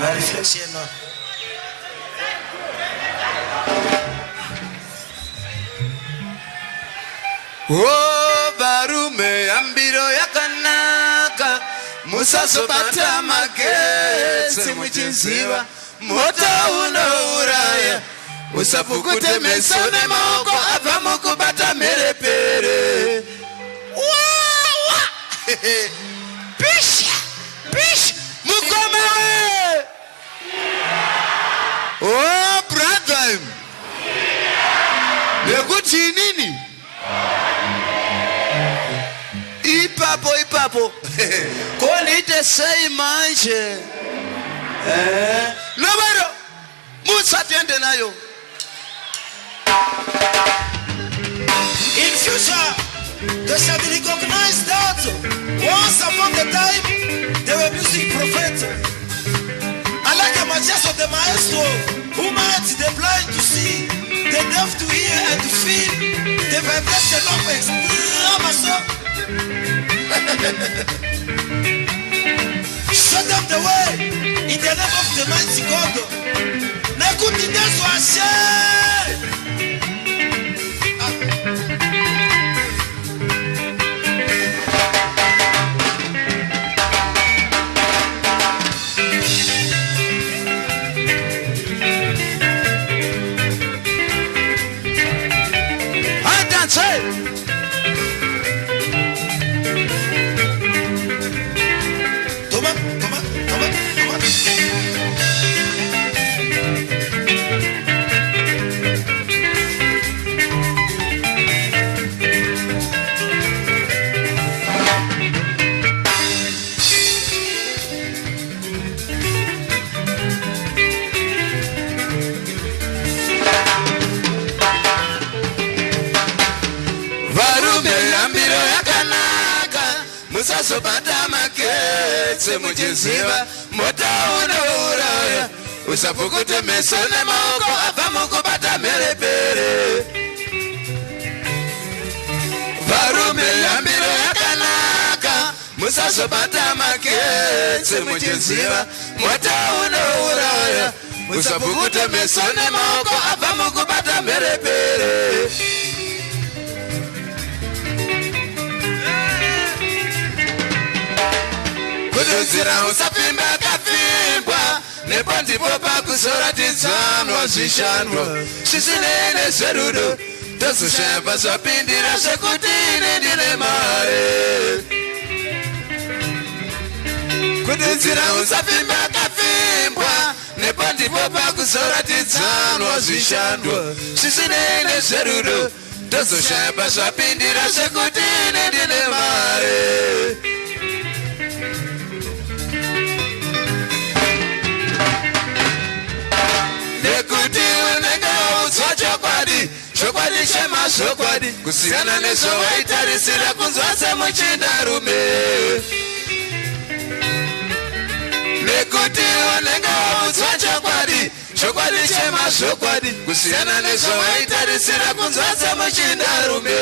Ma réflexion. Oh barume ambiro yakanaka musaso bata maketse muchiziva moto unouraya usapukute meso nemaoko abva mukubata mherepere. Pisha pisha mukoma we. Oh brother nekuti nini ipapo konite sei manje nobaro musatende nayo. In future, they shall recognize that once upon a time they were music prophets. I like the majesty of the maestro who made the blind to see, the deaf to hear and to feel the vibration of extreme. Show them the way in the name of the mighty God. Nekuti desu ashe. Musaso bata maketse muchiziva moto unouraya usapukute meso nemaoko abva mukubata mherepere. Varume yambiro yakanaka musaso bata maketse muchiziva moto unouraya usapukute meso nemaoko abva mukubata mherepere. Kuduzira usapimba kafimbwa nepo ndipo pakusoratidzanwa zvishandwa zvisinei zverudo tozoshamba zvapindira zvekuti ine ndine mare. Kuduzira usapimba kafimbwa nepo ndipo pakusoratidzanwa zvishandwa zvisinei zverudo tozoshamba zvapindira zvekuti ine ndine mare. Chokwadi chema chokwadi kusiyana nezvawaitarisira kunzwa semuchindarume. Nekuti unenge waudzwa chokwadi chema chokwadi kusiyana nezvawaitarisira kunzwa semuchindarume.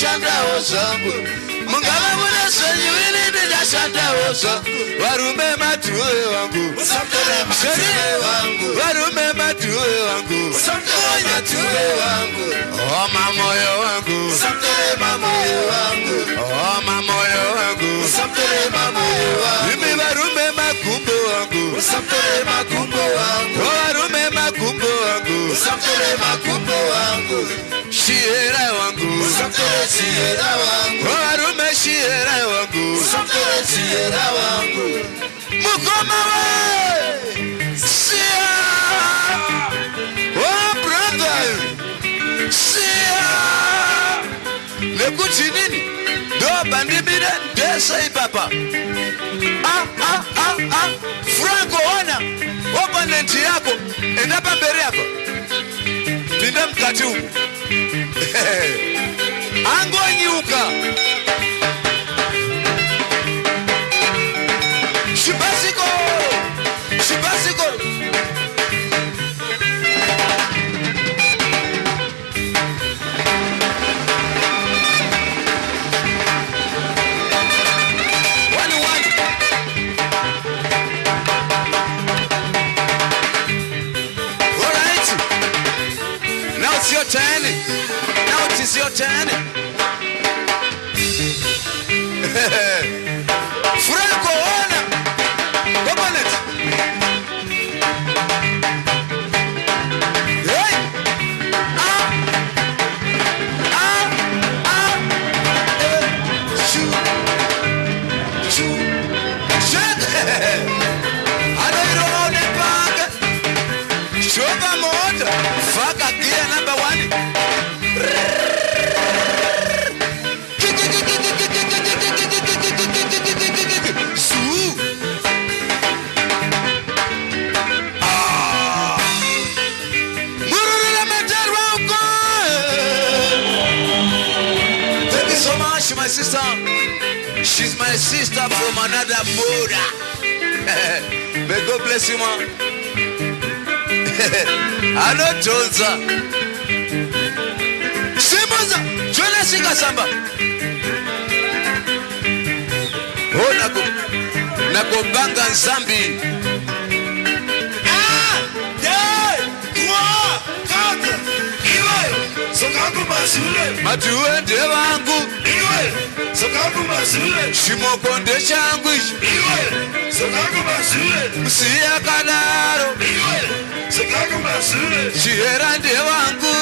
ndashandawo zvangu mungava muna zvenyuini ndingashandawo zvangu varume madhuwe wangu varume madhuwe wangu oma moyo wangu oma moyo wangu imi varume makumbo wangu varume makumbo wangu shiera wangu varume shiera wangu mukoma we sia oh brother sia nekuti nini ndo bandibira ndesa ipapa Franco ona opponent yako enda pamberi yako pinda mkati huko angonyuka shibasiko 10. Now it is your turn. Franco, Ona. Come on it. Hey. Shoot. I know you don't own that bag. Show them motor. Fuck a gear number 1. My sister, she's my sister from another border. May God bless you, man. I know Johnsa. Simbaza, Jonas Samba. Oh, Nako Banga Zambi. Matuwe nde wangu Shimoko nde changu Msiya kadaro Chihera nde wangu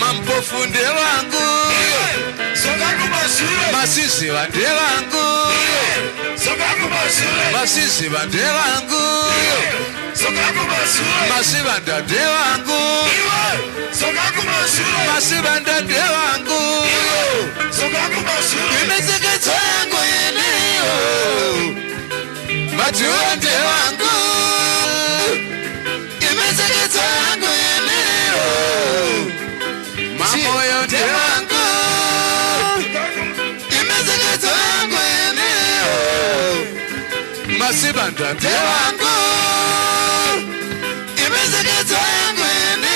Mampofu nde wangu Masisi wa nde wangu Masisi wa nde wangu Masibanda nde wangu Masibanda nde wangu Imezeketa yangu yeneo Matuwe nde wangu Imezeketa yangu yeneo Mamoyo nde wangu Imezeketa yangu yeneo Masibanda nde wangu Imezeketa yangu yeneo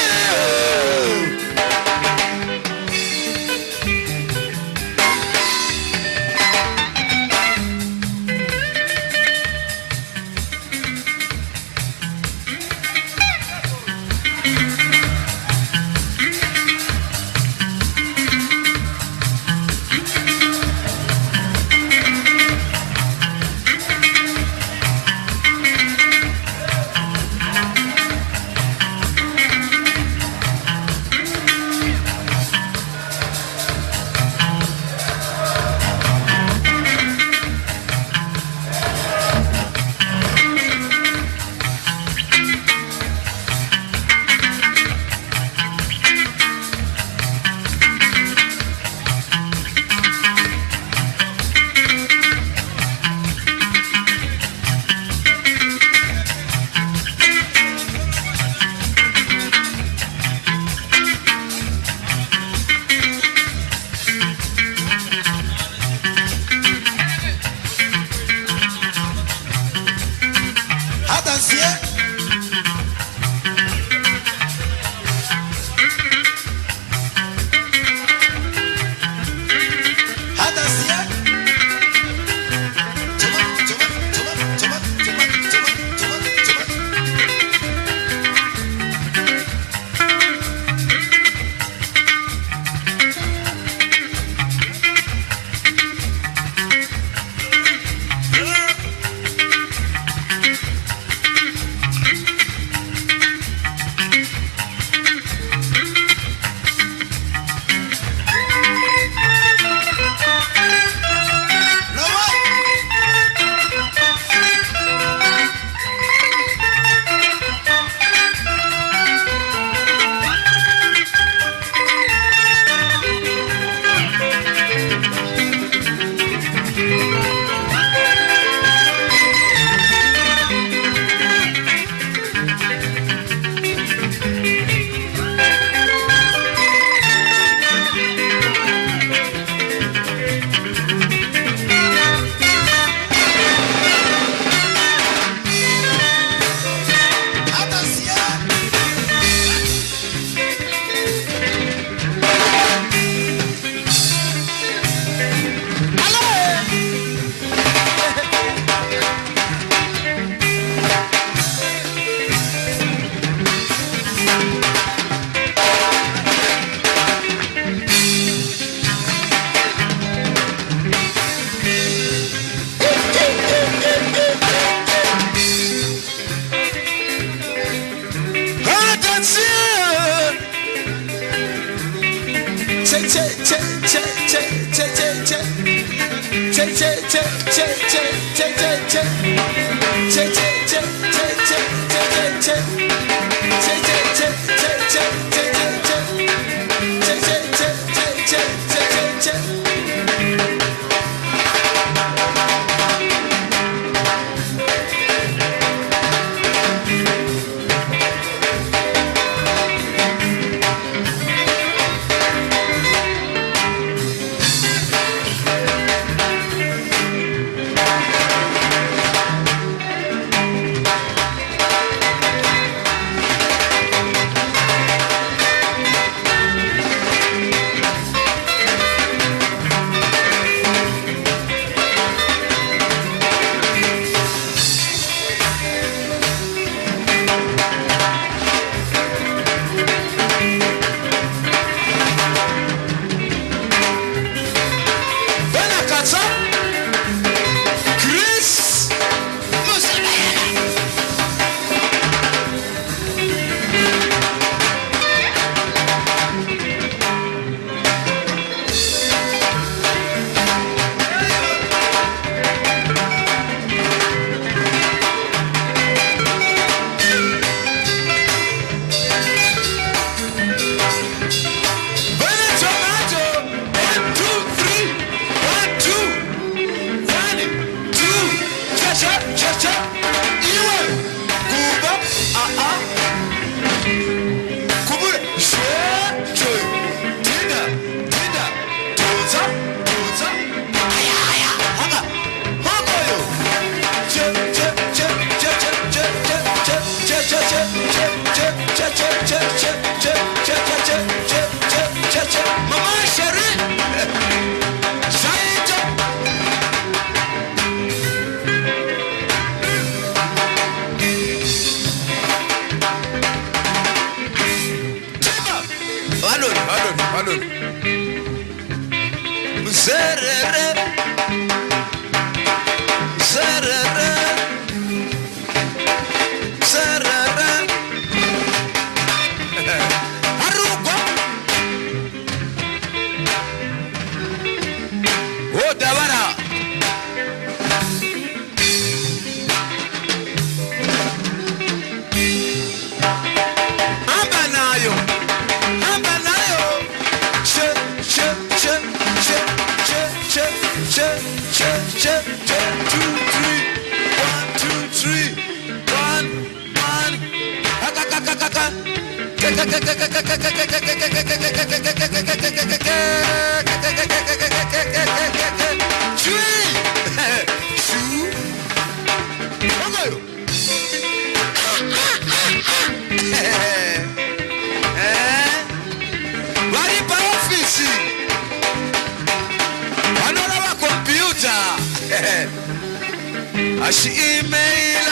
Ashi email,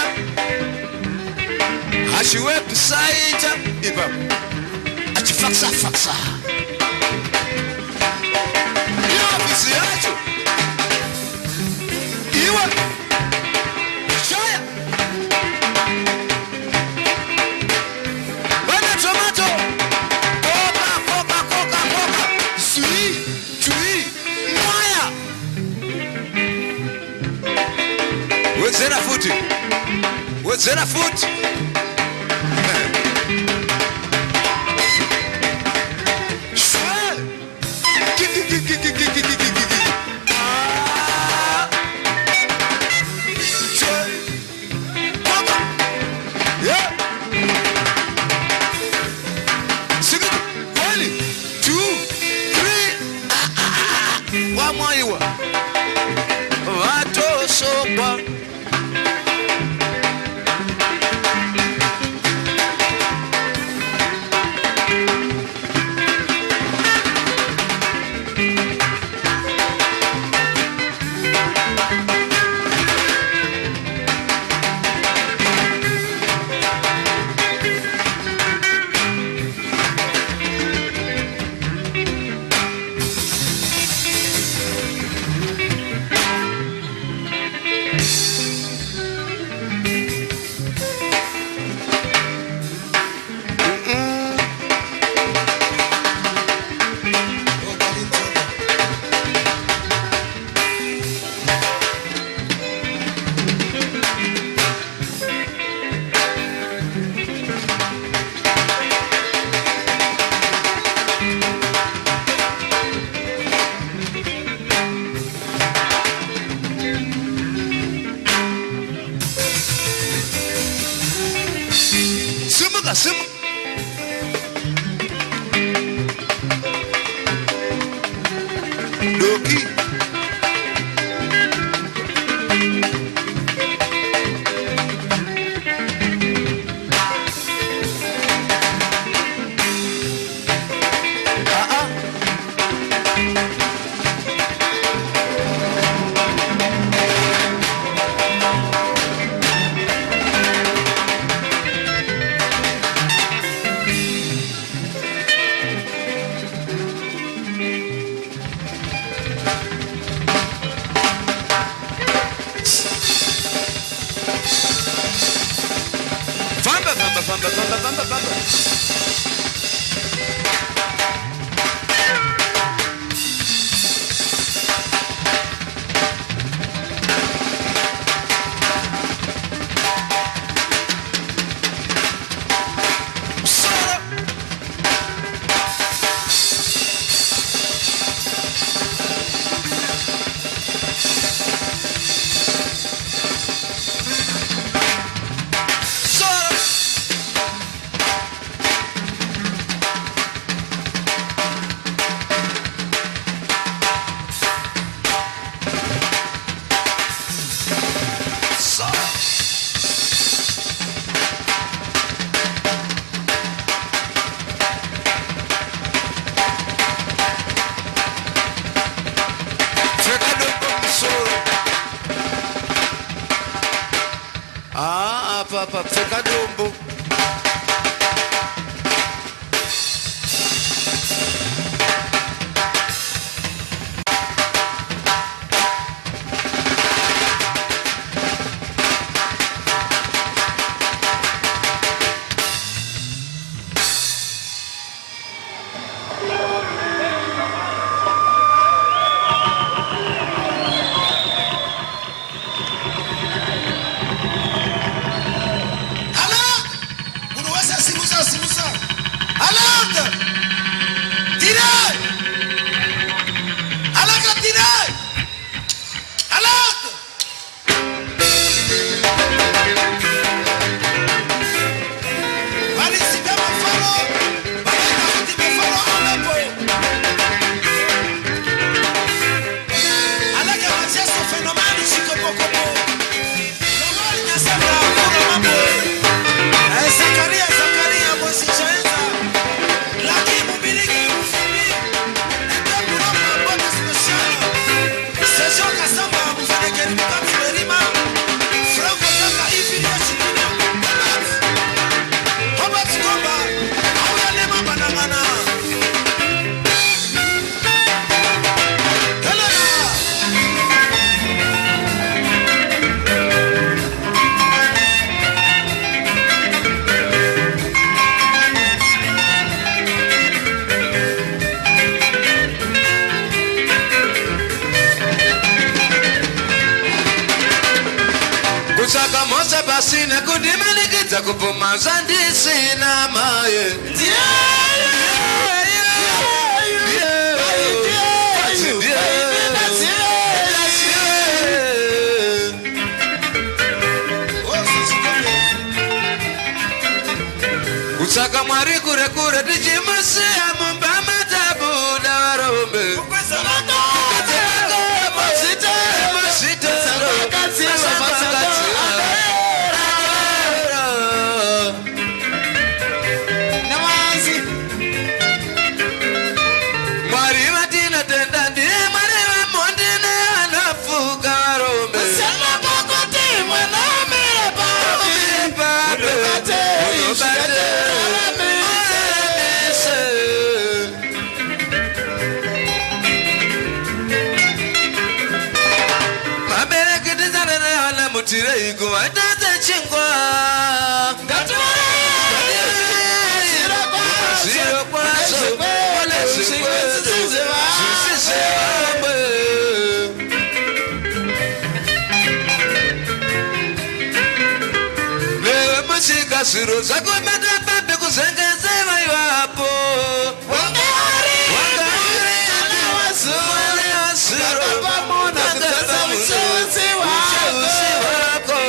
ashi website, iba, ashi faxa. Iyo ofisi yacho, iwa, shaya, bana tomato, coca, sui, chui, mwaya. What's that foot? Noki. Papa, feka dombo. Kusaka mosa basi na kudimanikita kupuma zandi sina maye. Kusaka mwari kure kure dijimase amambama tabu na warombe. Siro zako madababe kuzengezewa iwapo Wangari anawazuri Siro pamona kutaza mchuzi wako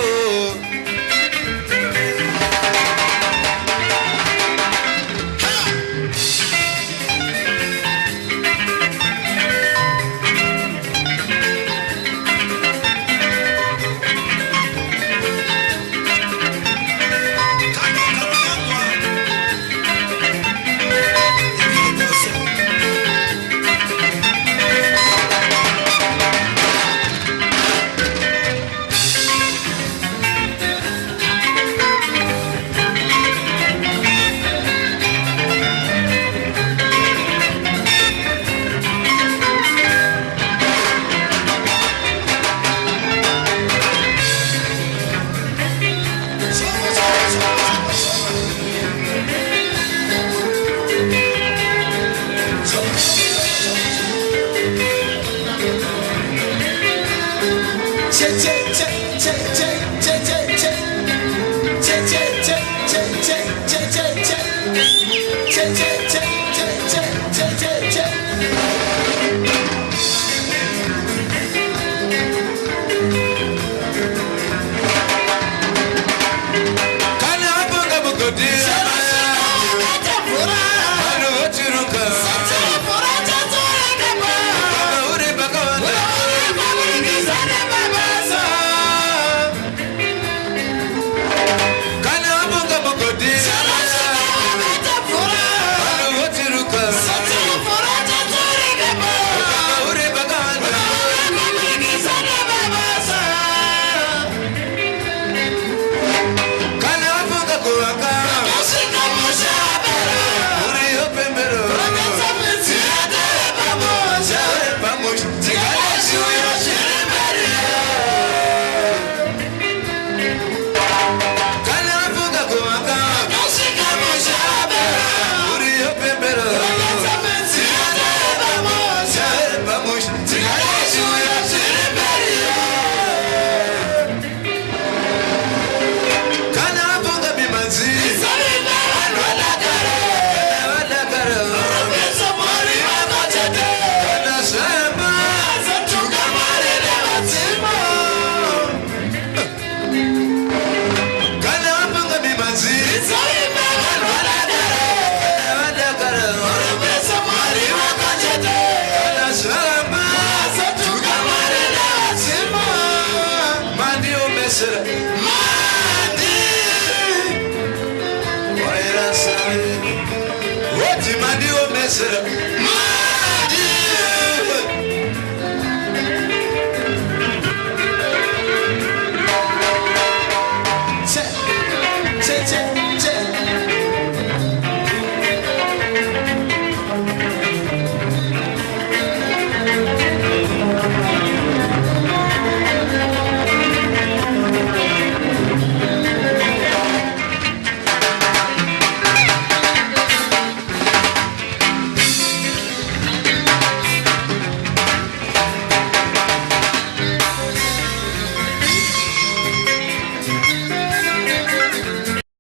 Timadi o mesere.